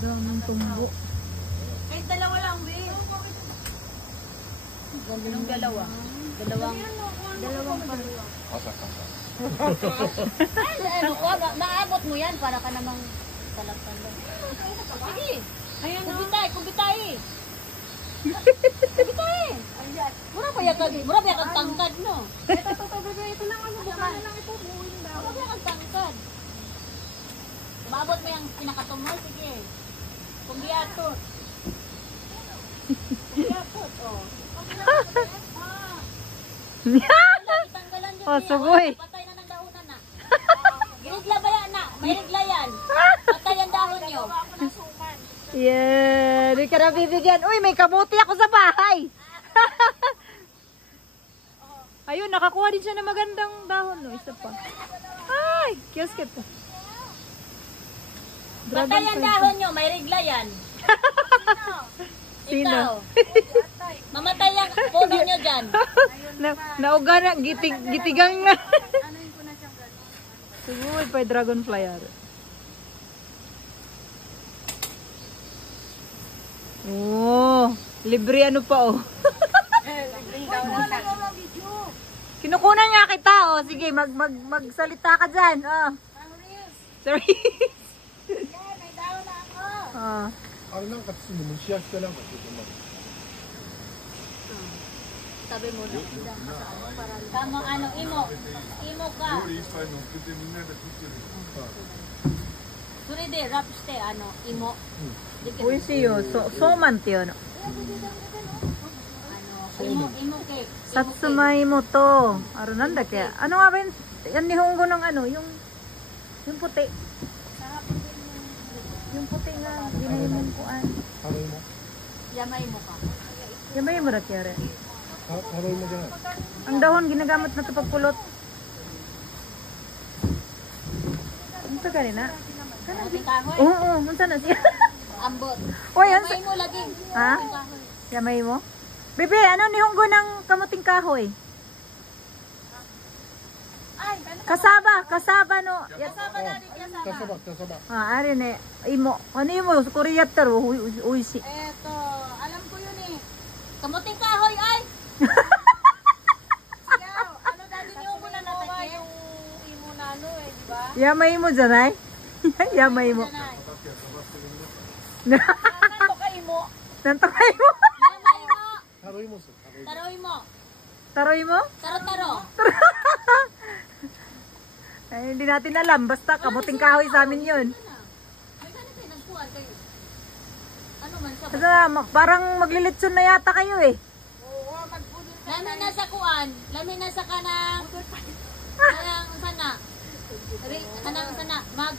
Daming tumbo. Kahit dalawa lang, be. Anong dalawa? Dalawang pa. Ano ko, maabot mo yan para ka namang salaktan lang. Sige. Ayan, Kumbitay. Kumbitay. Mura ba yakag tangkad, no? Ito lang ang buka na lang ito. Buuin daw. Mura ba yakag tangkad? Maabot mo yung pinakatumoy, sige. Kumbiyatot. Kumbiyatot, oh. Itanggalan yun. Oh, sugoy. Patay na ng dahonan na. Ginigla ba yan na? May rigla yan. Patay ang dahon nyo. Yeah, di ka na bibigyan. Uy, may kamuti ako sa bahay. Ayun, nakakuha din siya ng magandang dahon. No? Isa pa. Ay, kiosk ito. Patay ang dahon nyo. May rigla yan. Sino? Ikaw. Mamatay ang puno nyo dyan. Nauga na, gitigang na. Siguro pa dragonfly ara. Oh, libre ano pa oh. Kinukunan nga kita oh. Sige, magsalita ka diyan. Oh. Sorry. May dahon na ako. Ah. あれなんか包んで蒸し焼きかなんかしてても Sabi mo na, para kamo ano, imo ka. 料理一杯乗っけてみんなで食ってる Suride, rapste, ano, imo. Oishii yo. Somanっていうの. Imo cake. Satsumaimo to. Ano nandake? Ano nga ba yun? Yan nihongo ng ano, yung puti. Yung puti nga, ginayimong kuan. タロイモ Yamay mo ka. Yamay mo na kiyari. タロイモじゃない Ang dahon ginagamit na ito pagpulot. Ano ito kanina? Kamuting kahoy. Oo, unsa na siya? Ambot. Oy, Yamay mo lagi. Ha? Kamuting kahoy. Yamay mo? Bebe, ano nihonggo ng kamuting kahoy? Kasaba no. キャサバキャサバ Ah, ari ne. Imo. Ano imo? Korea taro, uishi. Eto, alam ko yun eh. Kamuting kahoy ay! Ano dati niyo mo na natake? Yung imo na ano eh, di ba? Yamay mo janai? Yamay mo. Nanto ka imo. Nanto kayo. Yamay mo. タロイモっす Taroy mo. Taroy mo? Taro-taro. Ay, hindi natin alam. Basta kamuting kahoy sa amin yun. May ganito eh, nagkuhan kayo. Ano man siya? Kasi parang maglilitsyon na yata kayo eh. Lamin na sa kuan. Lamin na sa kanang... Kanang sana. Kanang sana. Mag